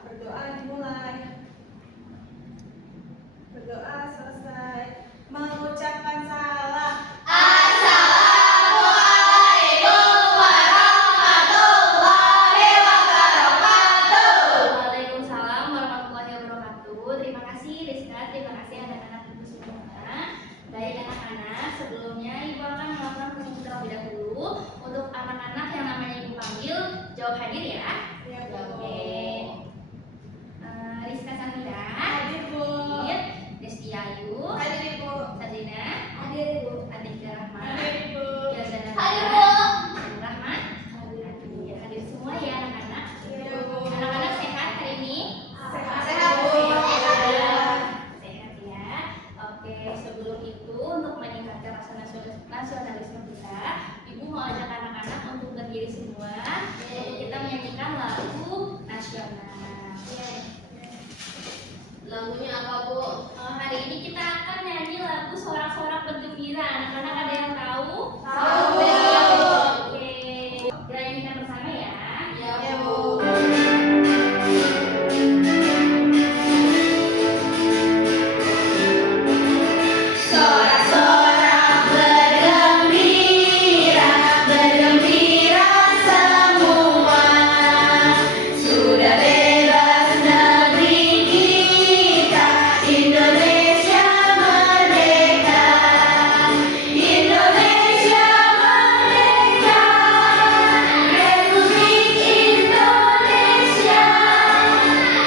Berdoa dimulai. Berdoa selesai. Mengucapkan salam. Assalamualaikum warahmatullahi wabarakatuh. Waalaikumsalam warahmatullahi wabarakatuh. Terima kasih Rizka, terima kasih anak-anak ibu semua. Baik anak-anak, sebelumnya ibu akan melakukan pengucapan terlebih dahulu. Untuk anak-anak yang namanya ibu panggil, jawab hadir ya. Ya, Bu. Oke. Rizka Samira. Hadir, Bu. Hadir. Desti Ayu. Hadir, Ibu. Sabrina. Hadir, Bu. Adika Rahma. Hadir, Ibu. Yasana. Hadir, Bu. Rahma. Hadir. Hadir semua ya anak-anak. Iya, Bu. Anak-anak sehat hari ini? Sehat, Bu. Sehat ya. Oke, sebelum itu untuk meningkatkan rasa nasionalisme kita, Ibu mau ajak anak-anak untuk berdiri semua untuk kita menyanyikan lagu nasional. Lagunya apa, Bu? Hari ini kita akan nyanyi lagu Sorak-Sorak Bergembira. Anak-anak ada yang tahu? Tahu, Bu. Oke, kita nyanyikan bersama ya. Ya, Bu. Sorak-sorak bergembira, bergembira semua. Sudah bebas negeri kita, Indonesia merdeka. Indonesia merdeka, Republik Indonesia.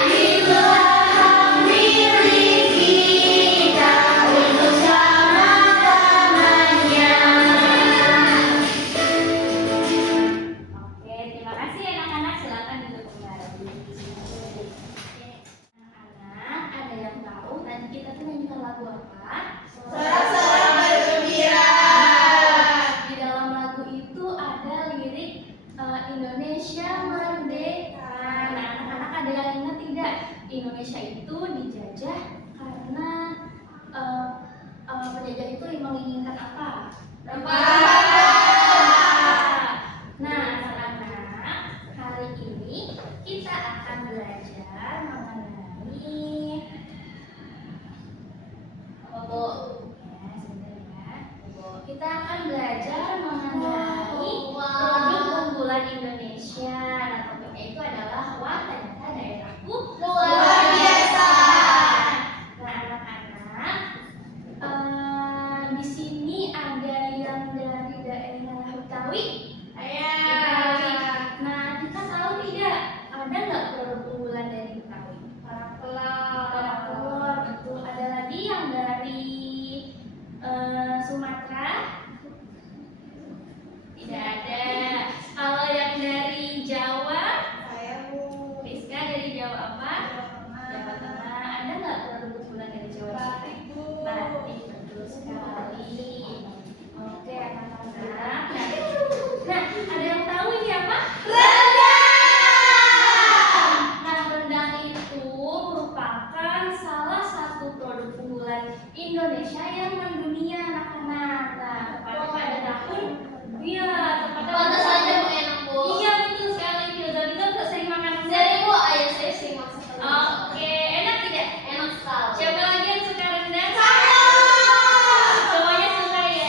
Itulah hak milik kita untuk selama-lamanya. Oke, terima kasih anak-anak. Silakan duduk kembali. Anak-anak, ada yang tahu nanti kita tuh nyanyikan lagu apa? Sorak-sorak bergembira. Di dalam lagu itu ada lirik Indonesia merdeka. Nah, anak-anak ada yang ingat tidak? Indonesia itu dijajah karena penjajah itu menginginkan apa? Nah, anak-anak, hari ini kita akan belajar mengenai apa, Bu? Ya, sebentar ya. Kita akan belajar mengenai produk unggulan Indonesia. Nah, topiknya itu adalah wah ternyata daerahku Luar biasa. Nah, anak-anak, di sini ada yang dari daerah Betawi. Nah, kita tahu tidak ada nggak produk unggulan dari Betawi? Kerak telur, betul. Ada lagi yang dari Sumatera? Tidak ada. Kalau yang dari Jawa, Saya, Bu. Rizka dari Jawa apa? Jawa Tengah. Tengah. Ada nggak produk unggulan dari Jawa Tengah? Batik, Bu. Batik, betul sekali. Oke, anak-anak. Nah, ada yang tahu ini apa? Nah, rendang itu merupakan salah satu produk unggulan Indonesia yang mendunia, anak-anak. Nah, pada tahun, iya, Pantas saja, Bu, enak, Bu. Iya, betul sekali. Kita nggak sering makan Dari, Bu, ayo saya sing masak. Oke, enak tidak? Enak sekali. Siapa lagi yang suka rendang? Semuanya suka ya?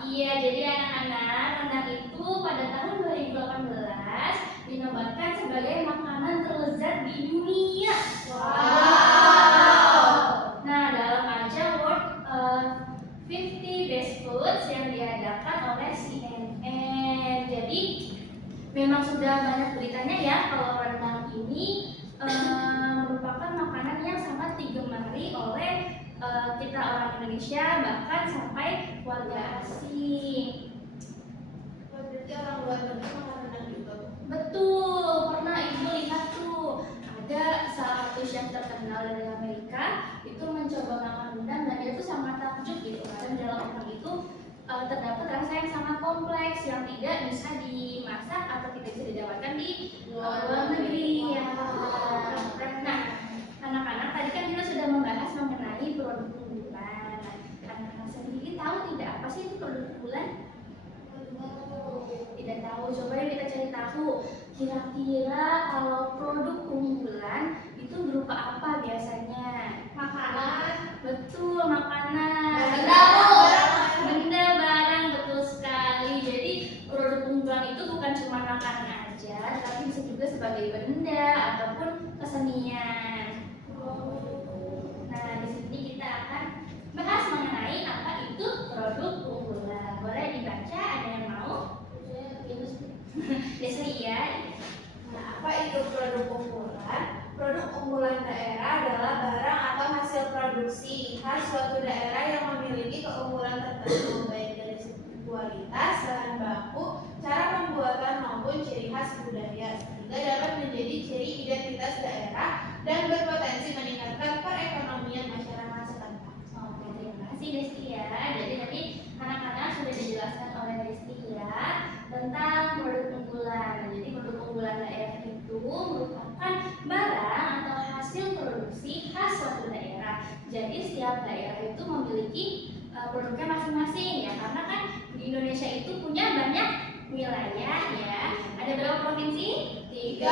Iya, jadi anak-anak, rendang itu pada tahun 2018 dinobatkan sebagai makanan terlezat di dunia. Nah, dalam ajang World 50 Best Foods yang diadakan oleh CNN. Jadi, memang sudah banyak beritanya ya kalau rendang ini merupakan makanan yang sangat digemari oleh kita orang Indonesia, bahkan sampai warga asing. Berarti orang luar negeri makan rendang juga, Bu. Betul, pernah ibu lihat tuh ada salah satu chef terkenal dari Amerika itu mencoba makan rendang dan dia tuh sangat takjub gitu karena dalam rendang itu terdapat rasa yang sangat kompleks yang tidak bisa dimasak atau tidak bisa didapatkan di luar negeri ya. Nah, anak-anak tadi kan kita sudah membahas mengenai produk unggulan. Anak-anak sendiri tahu tidak apa sih itu produk unggulan? Tidak tahu. Coba deh kita cari tahu. Kira-kira kalau produk unggulan itu berupa apa biasanya? Makanan. Betul, makanan. Benda, barang, betul sekali. Jadi produk unggulan itu bukan cuma makanan aja, tapi bisa juga sebagai benda ataupun kesenian. Nah, di sini kita akan bahas mengenai apa itu produk unggulan. Boleh dibaca, ada yang mau? Desri ya. Nah, apa itu produk unggulan? Produk unggulan daerah adalah barang atau hasil produksi khas suatu daerah yang memiliki keunggulan tertentu, baik dari segi kualitas, bahan baku, cara pembuatan maupun ciri khas budaya, sehingga dapat menjadi ciri identitas daerah dan berpotensi meningkatkan perekonomian masyarakat setempat. Oke, terima kasih Desti ya. Jadi tadi anak-anak sudah dijelaskan oleh Desti ya tentang produk unggulan. Jadi produk unggulan daerah itu merupakan barang atau hasil produksi khas suatu daerah. Jadi setiap daerah itu memiliki produknya masing-masing ya, karena kan di Indonesia itu punya banyak wilayah ya. Ada berapa provinsi? 30.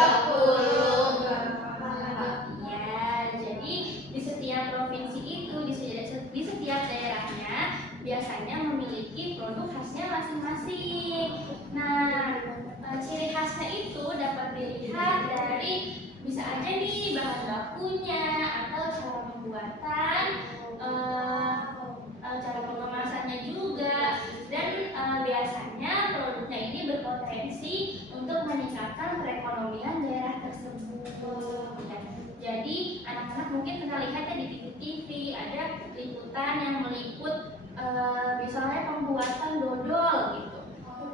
Ya, jadi di setiap provinsi itu, di setiap daerahnya biasanya memiliki produk khasnya masing-masing. Nah, ciri khasnya itu dapat dilihat dari bisa aja nih bahan bakunya atau cara pembuatan, cara pengemasannya juga, dan biasanya produknya ini berpotensi untuk meningkatkan perekonomian daerah tersebut. Ya. Jadi anak-anak mungkin pernah lihat ya di TV ada liputan yang meliput misalnya pembuatan dodol gitu.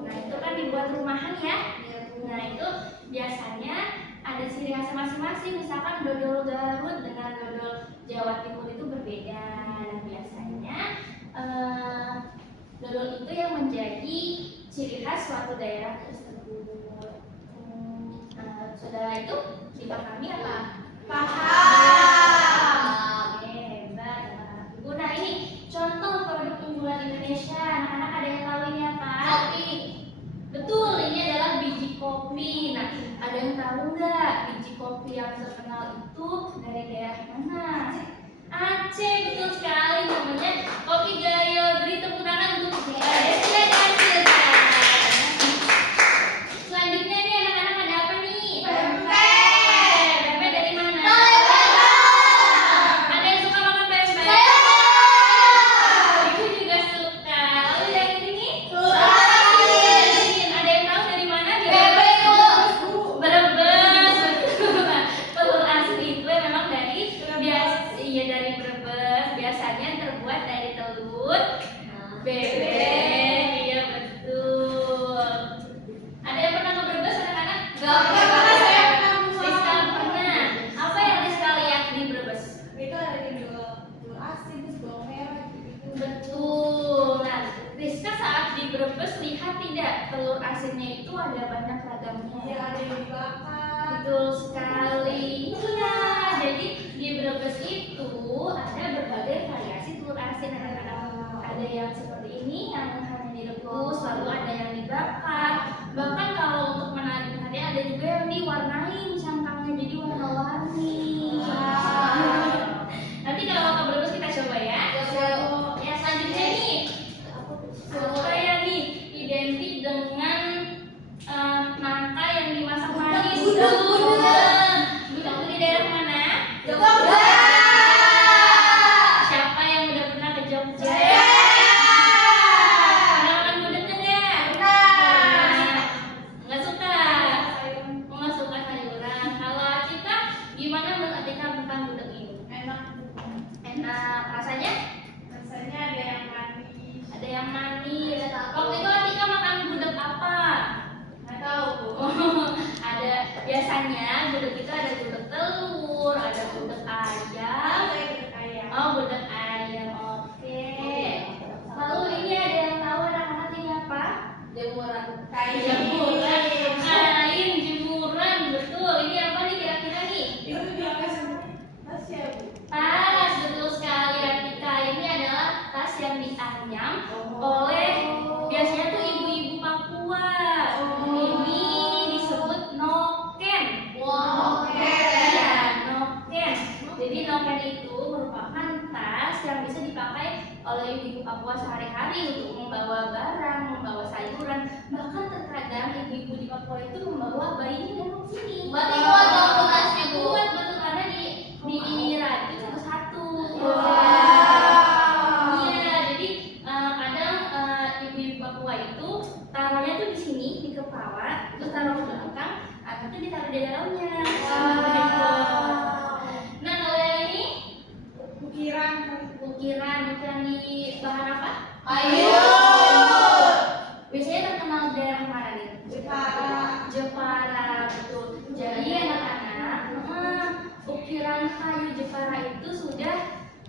Nah itu kan dibuat rumahan ya. Nah itu biasanya ada ciri khas masing-masing. Misalkan dodol Garut dengan dodol Jawa Timur itu berbeda. Nah biasanya dodol itu yang menjadi ciri khas suatu daerah tersebut. Saudara itu dipahami apa? Paham. Oke, hebat anak-anak ibu. Nah ini contoh produk unggulan Indonesia. Anak-anak ada yang tahu ini apa? Kopi. Betul, ini adalah biji kopi. Nah, ada yang tahu nggak biji kopi yang terkenal itu dari daerah mana? Aceh, betul sekali, namanya kopi gayo. Beri tepuk tangan untuk Desti dan Aceh. Selanjutnya nih anak-anak ada apa nih? Pempek. Pempek dari mana? Ada yang suka makan pempek? Ibu juga suka. Lalu yang ini? Ada yang tahu dari mana? Brebes. Telur asin itu memang dari dari Brebes. Biasanya terbuat dari telur bebek. Iya betul. Ada yang pernah ke Brebes anak-anak? Rizka pernah. Apa yang Rizka lihat di Brebes? Betul. Nah, Rizka saat di Brebes lihat tidak telur asinnya itu ada banyak ragamnya. Betul sekali. Iya. Jadi di Brebes itu ada berbagai variasi telur asin anak-anak. Ada yang seperti ini yang hanya direbus, lalu ada yang dibakar. Bahkan kalau untuk menarik perhatian ada juga yang diwarnain cangkangnya jadi warna-warni. Nanti kalau ke Brebes kita coba ya. Ya selanjutnya nih, apa ya nih identik dengan nangka yang dimasak manis. Gudeg di daerah mana? Siapa yang udah pernah ke Jogja? Pernah makan gudegnya nggak? Nggak suka. Nggak suka sayuran. Kalau kita gimana menurut Atika tentang gudeg ini? Enak. Rasanya? Ada yang manis. Waktu itu Atika makan gudeg apa? Ada biasanya gudeg itu ada gudeg telur, ada gudeg ayam. Oh, gudeg ayam. Oke. Lalu ini ada yang tahu anak-anak ini apa? Jemuran. Kain jemuran. Betul. Ini apa nih kira-kira nih? Tas, betul sekali Atika. Ini adalah tas yang dianyam oleh biasanya tuh ibu-ibu Papua. Papua sehari-hari untuk membawa barang, membawa sayuran, bahkan terkadang ibu-ibu di Papua itu membawa bayinya datang sini. Berarti kuat dong kultasnya, Bu. Kuat betul, karena dirajut satu-satu. Iya, jadi kadang ibu-ibu Papua itu taruhnya tuh di sini di kepala, terus taruh ke belakang, anaknya ditaruh di dalamnya. Nah, kalau yang ini ukiran di bahan apa? Kayu. Biasanya terkenal daerah mana nih? Jepara, betul. Jadi anak-anak, ukiran kayu Jepara itu sudah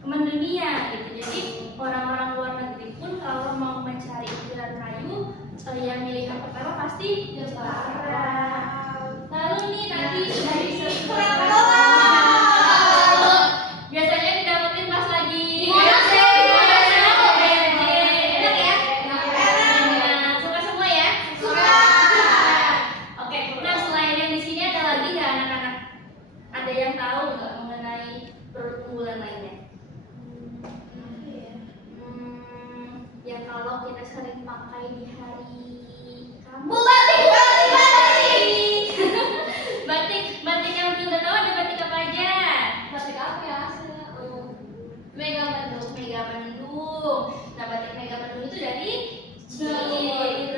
mendunia gitu. Jadi orang-orang luar negeri pun kalau mau mencari ukiran kayu yang pilihan pertama pasti Jepara. Lalu nih tadi dari biasanya didapetin pas lagi enak ya? Suka semua ya? Oke, nah selain yang di sini ada lagi nggak anak-anak? Ada yang tahu nggak mengenai produk unggulan lainnya? Ya kalau kita sering pakai di hari Kamis. Batik yang udah tahu ada batik apa aja? Batik apa ya? Mega Mendung. Nah, batik Mega Mendung itu dari Cirebon.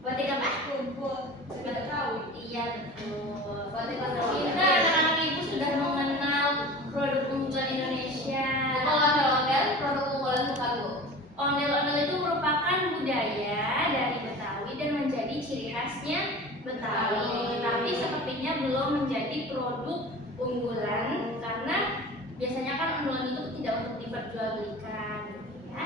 Batik apa? Iya, betul. Kita anak-anak ibu sudah mengenal produk unggulan Indonesia. Produk unggulan bukan, Bu. Ondel-ondel itu merupakan budaya dari Betawi dan menjadi ciri khasnya Betawi. Tapi sepertinya belum menjadi produk unggulan karena biasanya kan ondel itu tidak untuk diperjualbelikan, gitu ya.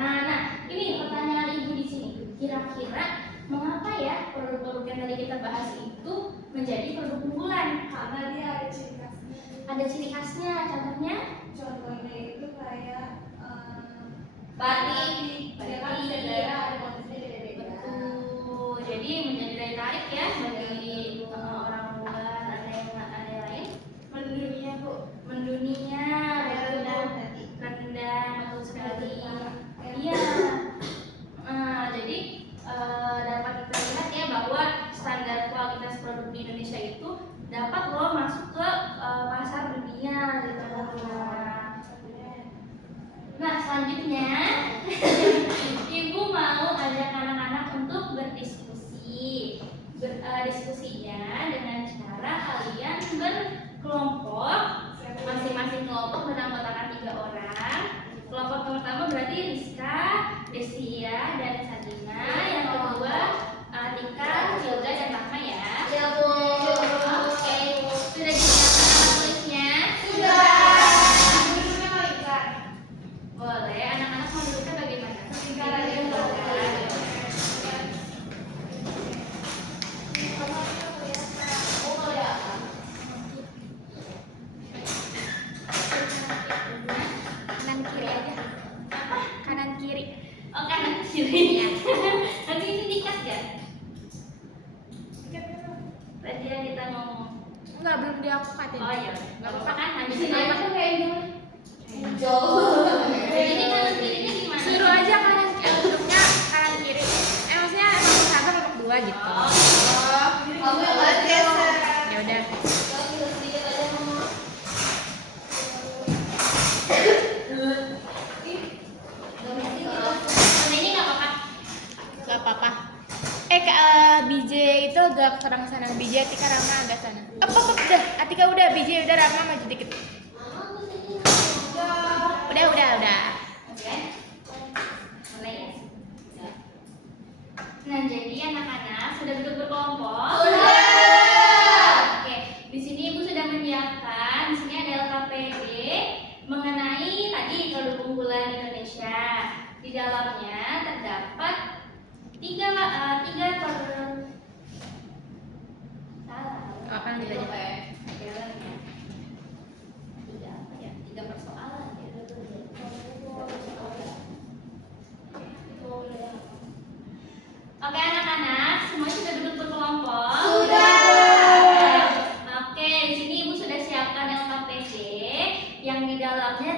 Nah, ini pertanyaan ibu di sini. Kira-kira mengapa ya produk-produk yang tadi kita bahas itu menjadi produk unggulan? Karena dia ada ciri khasnya. Ada ciri khasnya, contohnya? Contohnya itu kayak Batik. dia kan setiap daerah ada motifnya beda-beda. Betul. Jadi menjadi daya tarik ya bagi orang luar. Ada yang lain? Mendunia, Bu. Mendunia, rendah, betul sekali. Iya. Jadi dapat kita lihat ya bahwa standar kualitas produk di Indonesia itu dapat loh masuk ke pasar dunia gitu. Nah, selanjutnya ibu mau ajak anak-anak untuk berdiskusi. Diskusinya dengan cara kalian berkelompok, masing-masing kelompok beranggotakan 3 orang. Kelompok pertama berarti Rizka, Desia, dan Sadina. Yang kedua Tika, Hilda, dan Rahma ya. Iya, Bu. Oke, sudah disiapkan alat tulisnya? Boleh, anak-anak mau duduknya bagaimana? Kanan kiri aja. Apa? Kanan kiri. Oh, kanan kiri. Nanti ini diikat ya? Tadi yang kita ngomong. Enggak, belum diangkatin. Oh iya, nggak apa-apa kan? Lanjutin Apa aja. tuh kayak gimana? Hijau. Jadi kanan kirinya gimana? Suruh aja kanan duduknya kanan kiri. Maksudnya emang satu atau dua gitu. Oh, Kamu yang nggak geser. Ya udah. Sedikit aja, Mama. Karena ini nggak apa-apa. Gak apa-apa. BJ itu agak kurang sana. BJ Atika Rama agak sana. Udah. Atika udah, BJ udah, Rama maju dikit. Udah. Oke. Mulai ya. Nah, jadi anak-anak sudah duduk berkelompok? Sudah. Oke, di sini Ibu sudah menyiapkan. Di sini ada LKPD mengenai tadi produk unggulan Indonesia. Di dalamnya terdapat tiga produk. Salah. Apa yang ditanya? Tiga persoalan. Oke anak-anak, semua sudah duduk berkelompok? Sudah. Oke, di sini Ibu sudah siapkan LKPD yang di dalamnya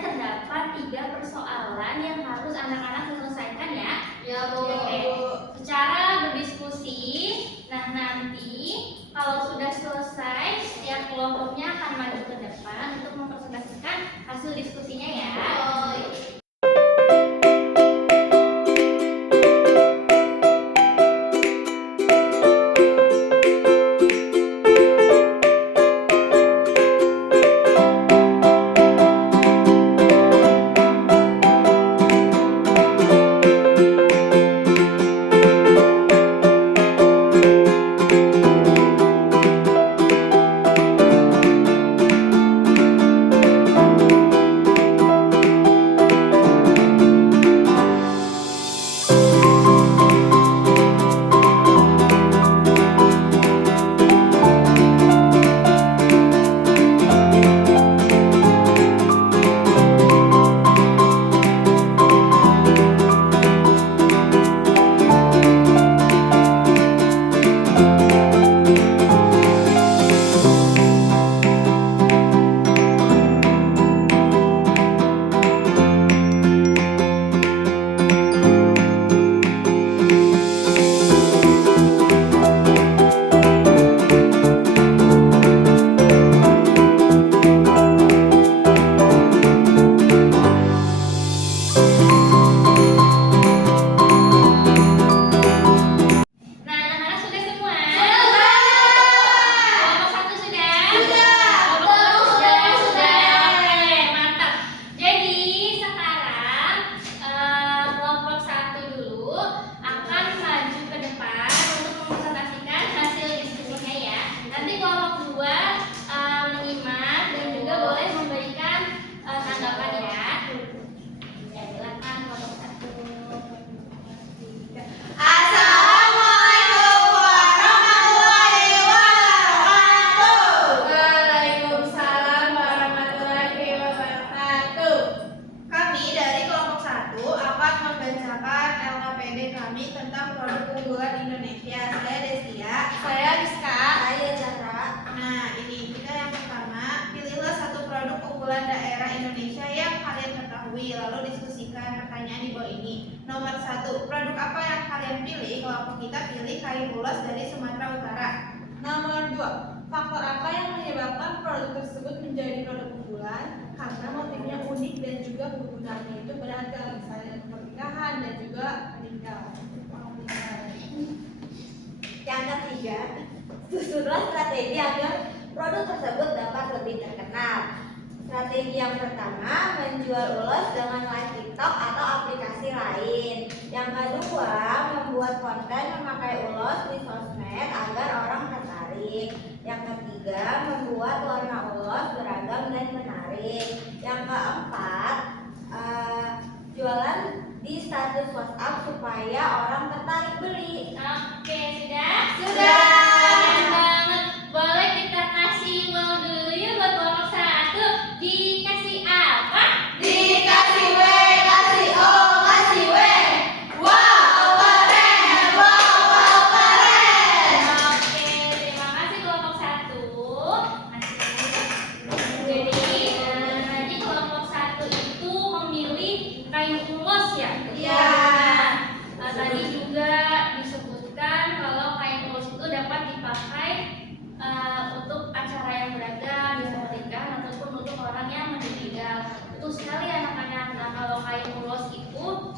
kami tentang produk unggulan Indonesia. Saya Destia. Saya Rizka. Saya Zahra. Nah, ini kita yang pertama, pilihlah satu produk unggulan daerah Indonesia yang kalian ketahui, lalu diskusikan pertanyaan di bawah ini. Nomor 1, produk apa yang kalian pilih? Kelompok kita pilih kain ulos dari Sumatera Utara. Nomor 2, faktor apa yang menyebabkan produk tersebut menjadi produk unggulan? Karena motifnya unik dan juga penggunaannya itu beragam, misalnya pernikahan dan juga meninggal. Yang ketiga, susunlah strategi agar produk tersebut dapat lebih terkenal. Strategi yang pertama, menjual ulos dengan live TikTok atau aplikasi lain. Yang kedua, membuat konten memakai ulos di sosmed agar orang tertarik. Yang ketiga, membuat warna ulos beragam dan menarik. Yang keempat, jualan di status WhatsApp supaya orang tertarik beli. Oke, sudah? Sudah. Keren banget. Boleh kita kasih wow dulu yuk buat kelompok 1. Dikasih apa? Dikasih W, kasih O, kasih W. Wow, keren. Wow, wow, keren. Oke, terima kasih kelompok 1. Jadi, nanti kelompok 1 itu memilih kain ulos ya? Iya. Tadi juga disebutkan kalau kain ulos itu dapat dipakai untuk acara yang beragam, bisa pernikahan ataupun untuk orang yang meninggal. Betul sekali anak-anak. Nah, kalau kain ulos itu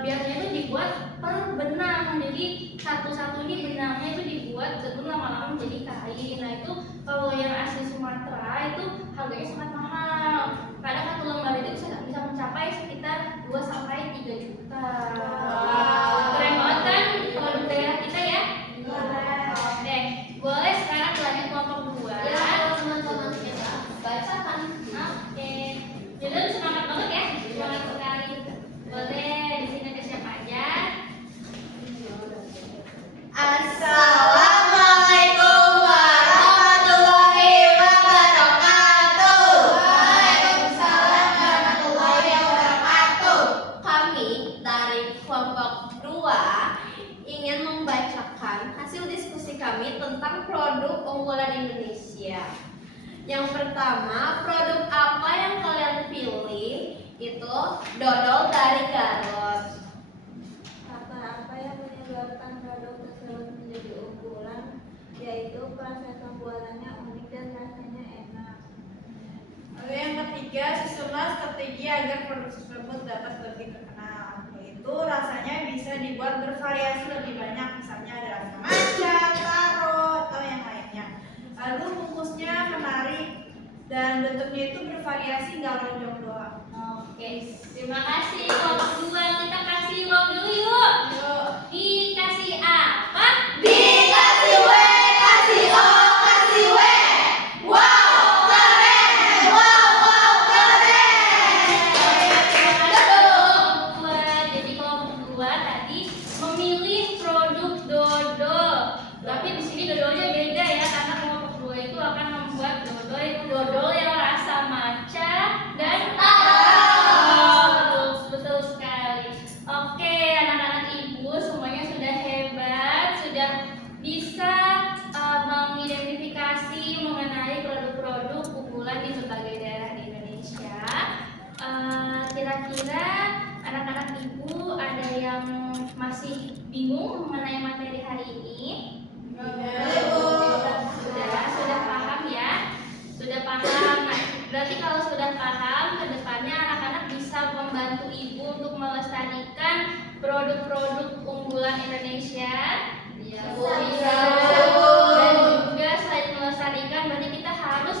biasanya itu dibuat per benang. Jadi satu-satu ini benangnya itu dibuat dan lama-lama menjadi kain. Nah, itu kalau yang asli Sumatera itu harganya sangat mahal. Kadang satu lembar itu bisa mencapai sekitar 2 sampai 3 juta. Keren banget kan produk daerah kita ya? Oke, boleh sekarang lanjut kelompok 2. Ya, teman-teman kita bacakan. Oke, jadi semangat banget ya, semangat sekali. Boleh di sini ada siapa aja? Assalamualaikum warahmatullahi wabarakatuh. Waalaikumsalam warahmatullahi wabarakatuh. Kami dari kelompok 2 ingin membacakan hasil diskusi kami tentang produk unggulan Indonesia. Yang pertama, produk apa yang kalian pilih? Itu dodol dari Garut. Faktor apa yang menyebabkan produk tersebut menjadi unggulan? Yaitu proses pembuatannya unik dan rasanya enak. Lalu yang ketiga, susunlah strategi agar produk tersebut dapat lebih terkenal. Yaitu rasanya bisa dibuat bervariasi lebih banyak, misalnya ada rasa matcha, taro, atau yang lainnya. Lalu bungkusnya menarik dan bentuknya itu bervariasi, nggak lonjong doang. Oke, terima kasih kelompok 2. Kita kasih wow dulu yuk. Dikasih apa? Dikasih W, kasih O, kasih W. Wow, keren. Wow, wow, keren. Jadi kelompok 2 tadi memilih produk dodol. Tapi di sini dodolnya beda ya, karena kelompok 2 itu akan membuat dodol yang rasa matcha dan betul sekali. Oke, anak-anak ibu semuanya sudah hebat, sudah bisa mengidentifikasi mengenai produk-produk unggulan di berbagai daerah di Indonesia. Kira-kira anak-anak ibu ada yang masih bingung mengenai materi hari ini? Sudah paham ya? Sudah paham. Nah, berarti kalau sudah paham, kedepannya anak-anak bisa membantu ibu untuk melestarikan produk-produk unggulan Indonesia. Iya, Bisa. Dan juga selain melestarikan, berarti kita harus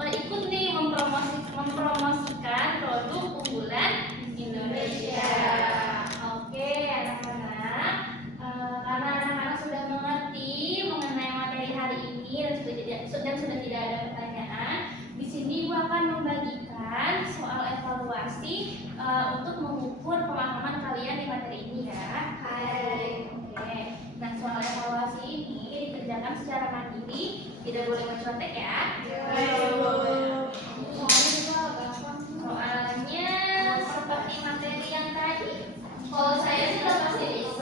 ikut nih mempromosikan produk unggulan Indonesia. Oke, anak-anak. Karena anak-anak sudah mengerti mengenai materi hari ini dan sudah tidak ada pertanyaan, di sini Ibu akan membagikan soal evaluasi untuk mengukur pemahaman kalian di materi ini ya. Oke. Nah, soal evaluasi ini dikerjakan secara mandiri, tidak boleh mencontek ya. Soalnya seperti materi yang tadi. Kalau saya sih pasti bisa.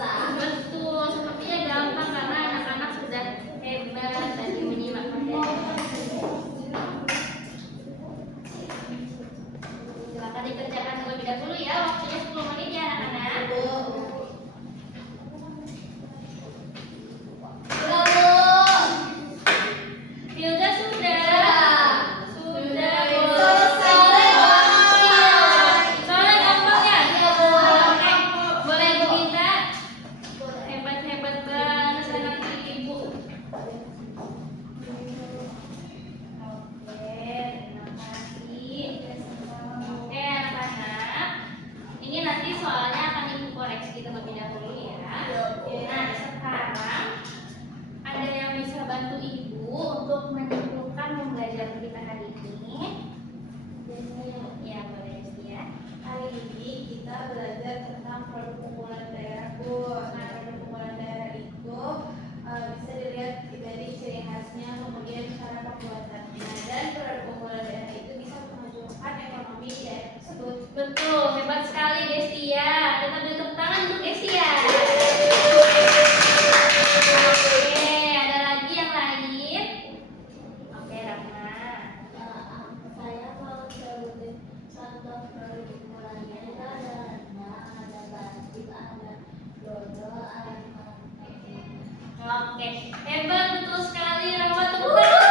Oke, hebat, betul sekali Rama, tepuk tangan.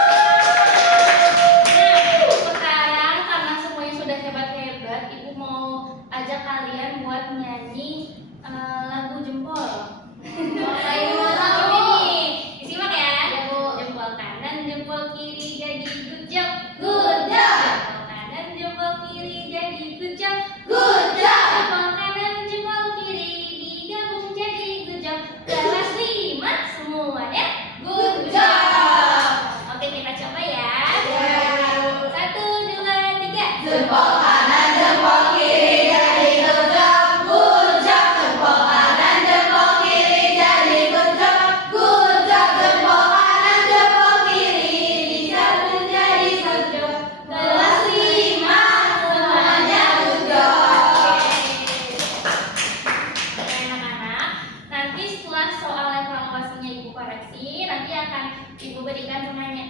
Nah, sekarang karena semuanya sudah hebat-hebat, Ibu mau ajak kalian buat nyanyi lagu jempol. Ini nih, disimak ya. Jempol kanan, jempol kiri jadi good job. Good job. Jempol kanan, jempol kiri jadi good job. Good job. Jempol kanan, jempol kiri digabung jadi good job. Kelas 5 semuanya good job. Oke, kita coba ya. 1, 2, 3. Jempol kanan, jempol kiri jadi good job. Good job. Jempol kanan, jempol kiri jadi good job. Good job. Jempol kanan, jempol kiri digabung jadi good job. Kelas 5 semuanya good job. Oke, anak-anak, nanti setelah soal evaluasinya Ibu koreksi, nanti akan Ibu berikan pengayaan.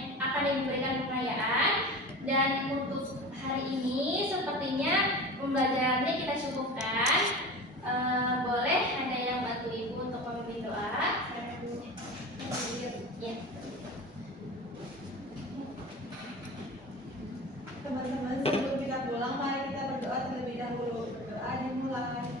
Dan untuk hari ini sepertinya pembelajarannya kita cukupkan. Boleh ada yang bantu Ibu untuk memimpin doa? Ya. Teman-teman, sebelum kita pulang, mari kita berdoa terlebih dahulu. Berdoa dimulai.